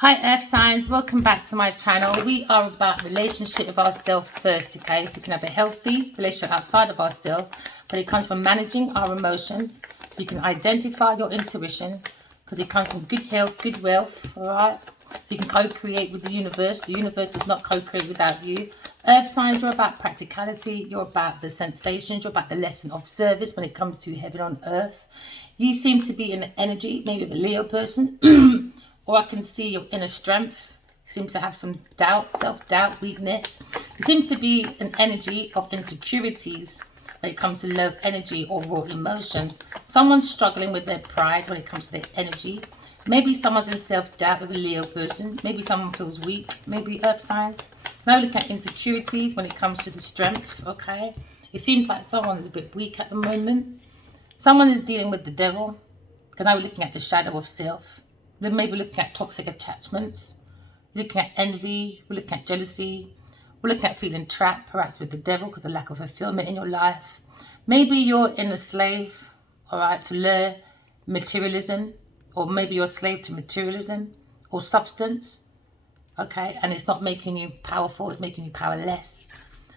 Hi Earth signs, welcome back to my channel. We are about relationship with ourselves first, okay? So we can have a healthy relationship outside of ourselves, but it comes from managing our emotions. So you can identify your intuition, because it comes from good health, good wealth, all right? So you can co-create with the universe. The universe does not co-create without you. Earth signs, you're about practicality, you're about the sensations, you're about the lesson of service when it comes to heaven on earth. You seem to be in the energy, maybe of a Leo person. Or I can see your inner strength. Seems to have some doubt, self-doubt, weakness. There seems to be an energy of insecurities when it comes to low energy or raw emotions. Someone's struggling with their pride when it comes to their energy. Maybe someone's in self-doubt with a Leo person. Maybe someone feels weak. Maybe earth signs. Now look at insecurities when it comes to the strength, okay? It seems like someone is a bit weak at the moment. Someone is dealing with the devil. Because now we're looking at the shadow of self. Then maybe looking at toxic attachments, looking at envy, we're looking at jealousy, we're looking at feeling trapped, perhaps with the devil because of lack of fulfillment in your life. Maybe you're in a slave, all right, to learn materialism, or maybe you're a slave to materialism or substance, okay, and it's not making you powerful, it's making you powerless.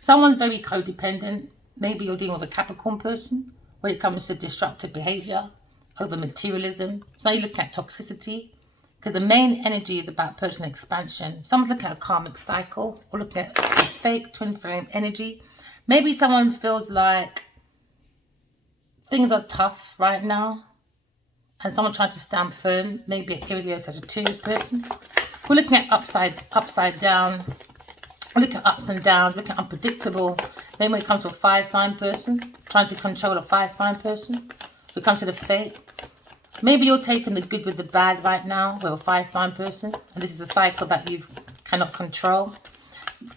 Someone's very codependent. Maybe you're dealing with a Capricorn person when it comes to destructive behavior over materialism. So now you look at toxicity, because the main energy is about personal expansion. Someone's looking at a karmic cycle, or looking at a fake twin flame energy. Maybe someone feels like things are tough right now, and someone trying to stand firm. Maybe an Aries Sagittarius person. We're looking at upside down. We're looking at ups and downs. We're looking at unpredictable. Maybe when it comes to a fire sign person, trying to control a fire sign person. If it comes to the fate, maybe you're taking the good with the bad right now with a fire sign person, and this is a cycle that you cannot control.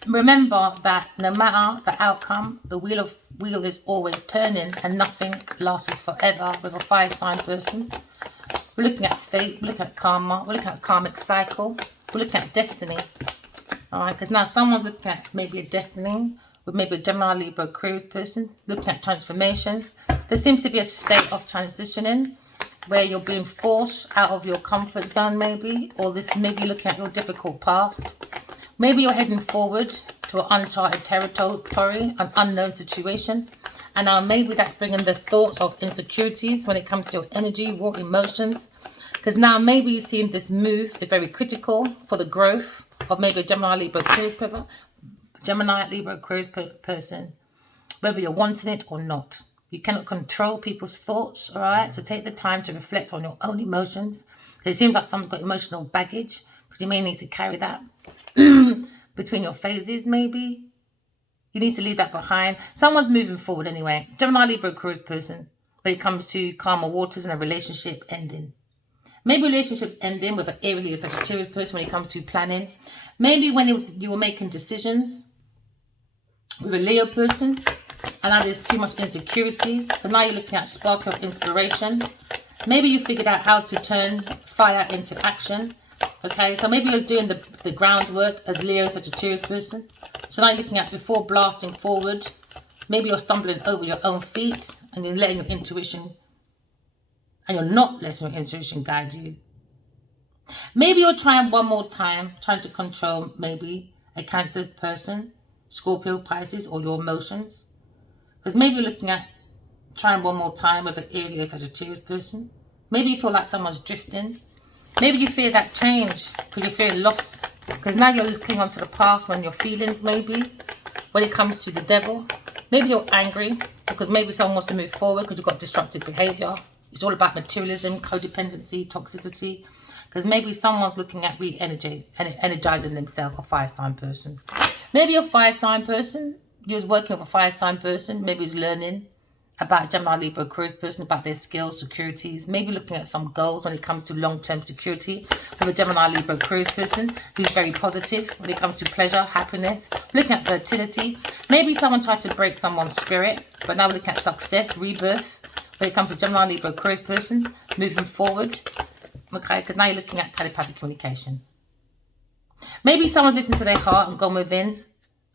Remember that no matter the outcome, the wheel is always turning, and nothing lasts forever with a fire sign person. We're looking at fate, we're looking at karma, we're looking at a karmic cycle, we're looking at destiny. All right, because now someone's looking at maybe a destiny with maybe a Gemini, Libra, Aquarius person, looking at transformations. There seems to be a state of transitioning where you're being forced out of your comfort zone, maybe, or this maybe looking at your difficult past. Maybe you're heading forward to an uncharted territory, an unknown situation, and now maybe that's bringing the thoughts of insecurities when it comes to your energy, raw emotions, because now maybe you're seeing this move is very critical for the growth of maybe a Gemini, Libra, Aquarius person, whether you're wanting it or not. You cannot control people's thoughts, all right? So take the time to reflect on your own emotions. It seems like someone's got emotional baggage, because you may need to carry that between your phases, maybe. You need to leave that behind. Someone's moving forward anyway. Gemini, Libra, Aquarius person, when it comes to calmer waters and a relationship ending. Maybe relationships ending with an Aries or Sagittarius person when it comes to planning. Maybe when you were making decisions with a Leo person, and now there's too much insecurities, but now you're looking at spark of inspiration. Maybe you figured out how to turn fire into action. Okay, so maybe you're doing the groundwork as Leo Sagittarius person. So now you're looking at before blasting forward. Maybe you're stumbling over your own feet, and you're letting your intuition, and you're not letting your intuition guide you. Maybe you're trying one more time, trying to control maybe a Cancer person, Scorpio, Pisces, or your emotions. Because maybe you're looking at trying one more time with an Aries or Sagittarius person. Maybe you feel like someone's drifting. Maybe you fear that change because you fear loss. Because now you're looking onto the past when your feelings, maybe, when it comes to the devil. Maybe you're angry because maybe someone wants to move forward because you've got destructive behavior. It's all about materialism, codependency, toxicity. Because maybe someone's looking at energizing themselves, a fire sign person. Maybe you're a fire sign person. You're working with a fire sign person. Maybe he's learning about Gemini, Libra, Aquarius person, about their skills, securities. Maybe looking at some goals when it comes to long-term security with a Gemini, Libra, Aquarius person who's very positive when it comes to pleasure, happiness. Looking at fertility. Maybe someone tried to break someone's spirit, but now we're looking at success, rebirth. When it comes to Gemini, Libra, Aquarius person, moving forward. Okay, because now you're looking at telepathic communication. Maybe someone's listened to their heart and gone within.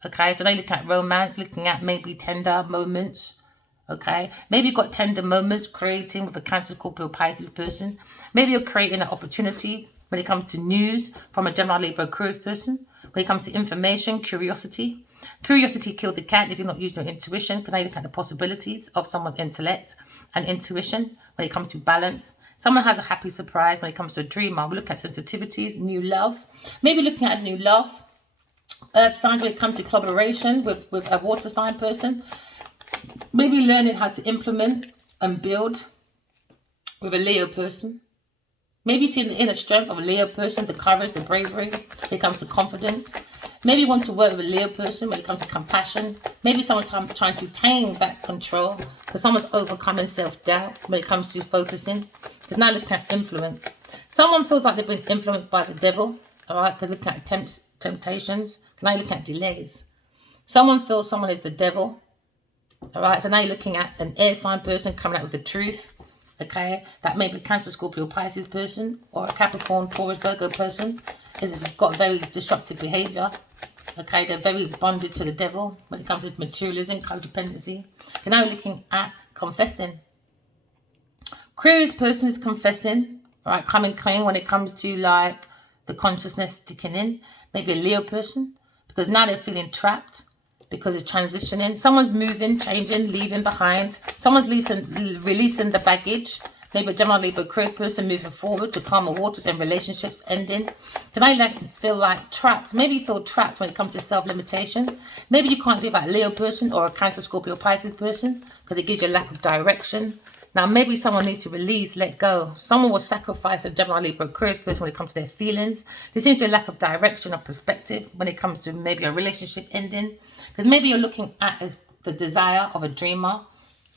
Okay, so now you're looking at romance, looking at maybe tender moments. Okay, maybe you've got tender moments creating with a Cancer, Scorpio, Pisces person. Maybe you're creating an opportunity when it comes to news from a Gemini, Libra, Aquarius person. When it comes to information, curiosity. Curiosity killed the cat if you're not using your intuition. Can I look at the possibilities of someone's intellect and intuition when it comes to balance? Someone has a happy surprise when it comes to a dreamer. We look at sensitivities, new love. Maybe looking at new love. Earth signs when it comes to collaboration with a water sign person. Maybe learning how to implement and build with a Leo person. Maybe seeing the inner strength of a Leo person, the courage, the bravery when it comes to confidence. Maybe you want to work with a Leo person when it comes to compassion. Maybe someone trying to tame that control because someone's overcoming self-doubt when it comes to focusing. Because now looking at influence. Someone feels like they've been influenced by the devil, all right, because looking at temptations. Now you're looking at delays. Someone feels someone is the devil, all right, so now you're looking at an air sign person coming out with the truth. Okay, that may be Cancer, Scorpio, Pisces person, or a Capricorn, Taurus, Virgo person is got very destructive behavior. Okay, they're very bonded to the devil when it comes to materialism, codependency. And now we're looking at confessing. Aquarius person is confessing, right, coming clean when it comes to like the consciousness sticking in. Maybe a Leo person, because now they're feeling trapped. Because it's transitioning. Someone's moving, changing, leaving behind. Someone's releasing the baggage. Maybe a Gemini, Libra, Aquarius person moving forward to calmer waters and relationships ending. Can I feel like trapped? Maybe you feel trapped when it comes to self-limitation. Maybe you can't do that Leo person or a Cancer, Scorpio, Pisces person because it gives you a lack of direction. Now, maybe someone needs to release, let go. Someone will sacrifice a Gemini, Libra, Aquarius person when it comes to their feelings. There seems to be a lack of direction or perspective when it comes to maybe a relationship ending. Because maybe you're looking at as the desire of a dreamer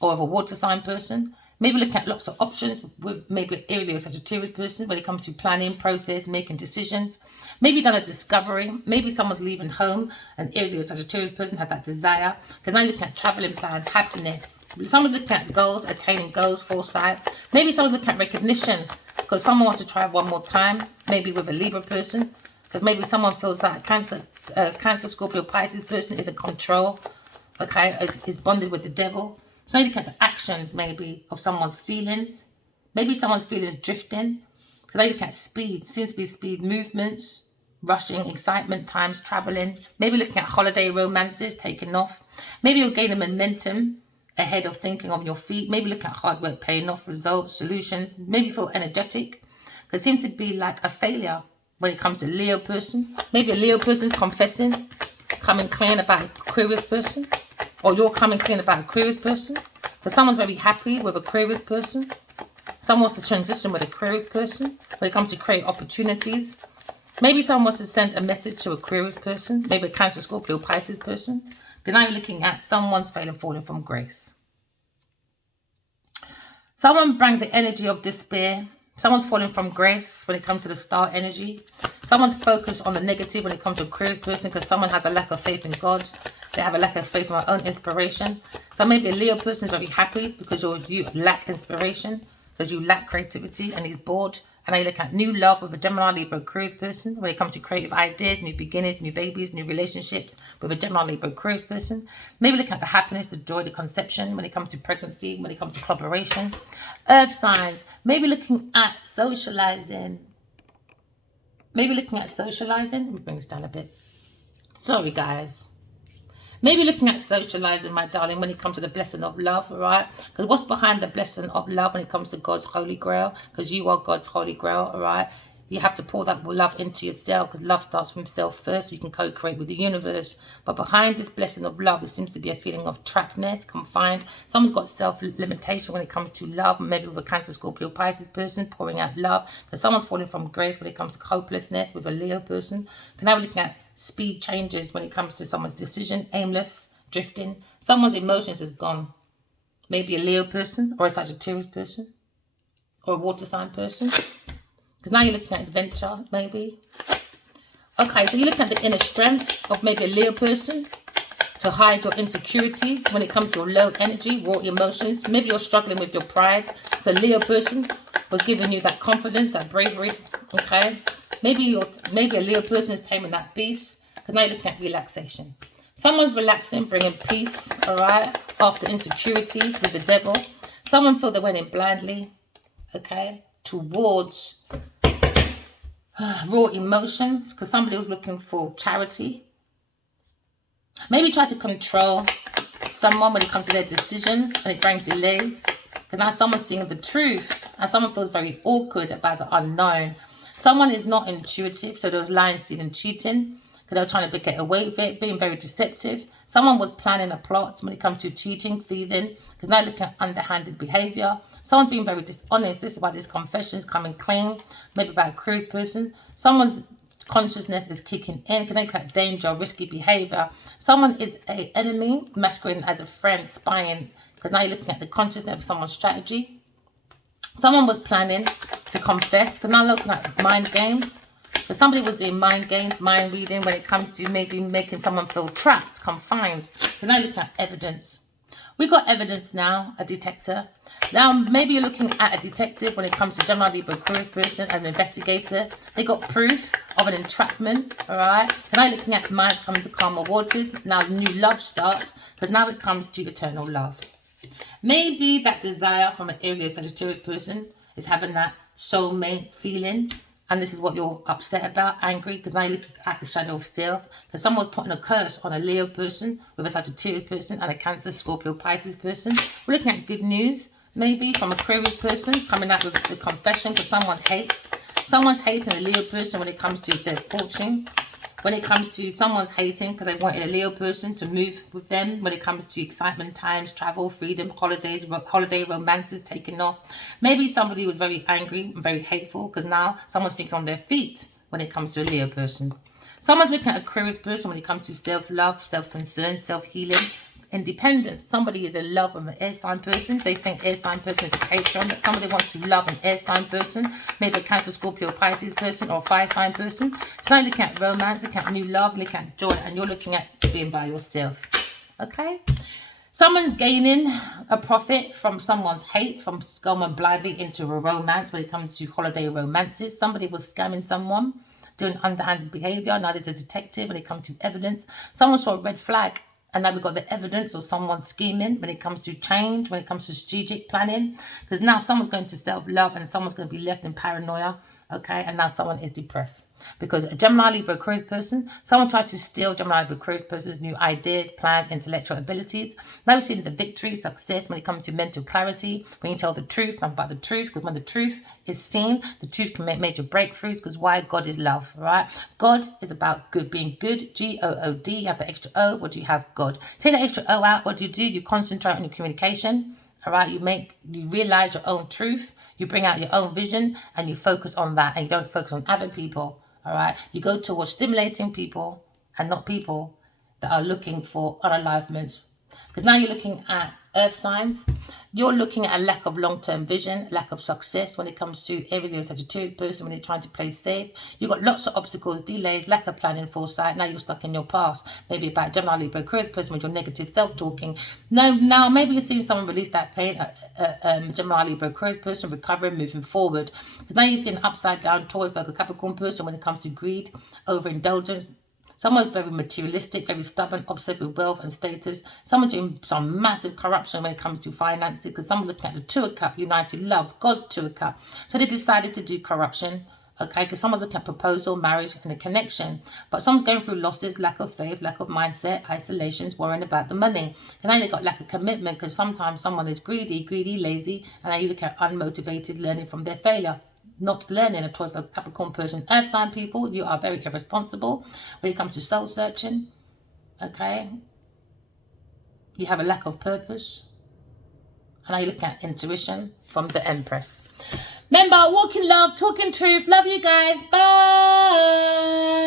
or of a water sign person. Maybe looking at lots of options with maybe an Aries or Sagittarius person when it comes to planning, process, making decisions. Maybe done a discovery. Maybe someone's leaving home. An Aries or Sagittarius person had that desire. Because now you're looking at traveling plans, happiness. Someone's looking at goals, attaining goals, foresight. Maybe someone's looking at recognition because someone wants to try one more time. Maybe with a Libra person. Because maybe someone feels like Cancer, Scorpio, Pisces person is in control, okay, is bonded with the devil. So you look at the actions maybe of someone's feelings. Maybe someone's feelings drifting. Because they look at speed, seems to be speed movements, rushing, excitement times, traveling. Maybe looking at holiday romances, taking off. Maybe you're gaining momentum ahead of thinking on your feet. Maybe looking at hard work paying off, results, solutions. Maybe feel energetic. Because it seems to be like a failure. When it comes to Leo person, maybe a Leo person is confessing, coming clean about Aquarius person, or you're coming clean about Aquarius person. So someone's very happy with Aquarius person. Someone wants to transition with Aquarius person when it comes to create opportunities. Maybe someone wants to send a message to Aquarius person, maybe a Cancer, Scorpio, Pisces person. But now you're looking at someone's falling from grace. Someone bring the energy of despair. Someone's falling from grace when it comes to the star energy. Someone's focused on the negative when it comes to Aquarius person because someone has a lack of faith in God. They have a lack of faith in their own inspiration. So maybe a Leo person is very happy because you lack inspiration, because you lack creativity and he's bored. And I look at new love with a Gemini, Libra, Aquarius person when it comes to creative ideas, new beginnings, new babies, new relationships with a Gemini, Libra, Aquarius person. Maybe look at the happiness, the joy, the conception when it comes to pregnancy, when it comes to collaboration. Earth signs, maybe looking at socializing. Let me bring this down a bit. Sorry, guys. Maybe looking at socializing, my darling, when it comes to the blessing of love, all right? Because what's behind the blessing of love when it comes to God's holy grail? Because you are God's holy grail, all right? You have to pour that love into yourself because love starts from self first. So you can co-create with the universe. But behind this blessing of love, there seems to be a feeling of trappedness, confined. Someone's got self-limitation when it comes to love. Maybe with a Cancer, Scorpio, Pisces person pouring out love. Because someone's falling from grace when it comes to hopelessness with a Leo person. But now we're looking at speed changes when it comes to someone's decision, aimless, drifting. Someone's emotions is gone. Maybe a Leo person or a Sagittarius person or a water sign person. Because now you're looking at adventure, maybe. Okay, so you're looking at the inner strength of maybe a Leo person to hide your insecurities when it comes to your low energy, raw emotions. Maybe you're struggling with your pride. So Leo person was giving you that confidence, that bravery, okay? Maybe a Leo person is taming that beast. Because now you're looking at relaxation. Someone's relaxing, bringing peace, all right, after insecurities with the devil. Someone feel they went in blindly, okay, towards raw emotions, because somebody was looking for charity. Maybe try to control someone when it comes to their decisions, and it brings delays. Because now someone's seeing the truth, and someone feels very awkward about the unknown. Someone is not intuitive, so there was lying, stealing, cheating, because they were trying to get away with it, being very deceptive. Someone was planning a plot when it comes to cheating, thieving, because now looking at underhanded behavior. Someone's being very dishonest. This is why this confession is coming clean, maybe about a curious person. Someone's consciousness is kicking in, connected like danger, risky behavior. Someone is an enemy, masquerading as a friend, spying, because now you're looking at the consciousness of someone's strategy. Someone was planning to confess, because now looking at mind games. Because somebody was doing mind games, mind reading when it comes to maybe making someone feel trapped, confined. So now looking at evidence. We got evidence now, a detector. Now, maybe you're looking at a detective when it comes to Gemini, Libra, Aquarius person, an investigator. They got proof of an entrapment, all right? And now looking at minds coming to calmer waters. Now, new love starts, because now it comes to eternal love. Maybe that desire from an Aries Sagittarius person is having that soulmate feeling. And this is what you're upset about, angry, because now you look at the shadow of self. Because someone's putting a curse on a Leo person with a Sagittarius person and a Cancer, Scorpio, Pisces person. We're looking at good news, maybe from a Aquarius person coming out with the confession because someone hates. Someone's hating a Leo person when it comes to their fortune. When it comes to someone's hating because they wanted a Leo person to move with them. When it comes to excitement times, travel, freedom, holidays, holiday romances taking off. Maybe somebody was very angry and very hateful because now someone's thinking on their feet when it comes to a Leo person. Someone's looking at a Aquarius person when it comes to self-love, self-concern, self-healing, independence. Somebody is in love with an air sign person. They think air sign person is a patron. Somebody wants to love an air sign person, maybe a Cancer, Scorpio, Pisces person, or fire sign person. So now looking at romance, looking at new love, looking at joy, and you're looking at being by yourself. Okay? Someone's gaining a profit from someone's hate, from going blindly into a romance when it comes to holiday romances. Somebody was scamming someone, doing underhanded behavior. Now there's a detective when it comes to evidence. Someone saw a red flag, and now we've got the evidence of someone scheming when it comes to change, when it comes to strategic planning. Because now someone's going to self-love and someone's going to be left in paranoia. Okay, and now someone is depressed. Because a Gemini, Libra, Aquarius person, someone tried to steal Gemini, Libra, Aquarius person's new ideas, plans, intellectual abilities. Now we're seeing the victory, success when it comes to mental clarity. When you tell the truth, not about the truth. Because when the truth is seen, the truth can make major breakthroughs. Because why? God is love, right? God is about good, being good. G-O-O-D. You have the extra O. What do you have? God. Take the extra O out. What do? You concentrate on your communication. All right, you realize your own truth, you bring out your own vision, and you focus on that, and you don't focus on other people. All right, you go towards stimulating people and not people that are looking for unalignments. Because now you're looking at earth signs, you're looking at a lack of long-term vision, lack of success when it comes to Aries or Sagittarius person when you're trying to play safe. You've got lots of obstacles, delays, lack of planning, foresight. Now you're stuck in your past. Maybe about Gemini, Libra, Aquarius person with your negative self-talking. Now maybe you're seeing someone release that pain, Gemini, Libra, Aquarius person recovering, moving forward. Because now you're seeing upside down Taurus, Virgo, Capricorn person when it comes to greed, overindulgence. Someone very materialistic, very stubborn, obsessed with wealth and status. Someone doing some massive corruption when it comes to finances. Because someone looking at the Two of Cups, united love, God's Two of Cups. So they decided to do corruption. Okay, because someone's looking at proposal, marriage, and a connection. But someone's going through losses, lack of faith, lack of mindset, isolations, worrying about the money. And now they've got lack of commitment because sometimes someone is greedy, lazy. And now you look at unmotivated, learning from their failure. Not learning. A Taurus, Capricorn person, earth sign people, you are very irresponsible when it comes to soul searching. Okay, you have a lack of purpose, and now you look at intuition from the Empress. Remember, walk in love, talk in truth. Love you guys. Bye.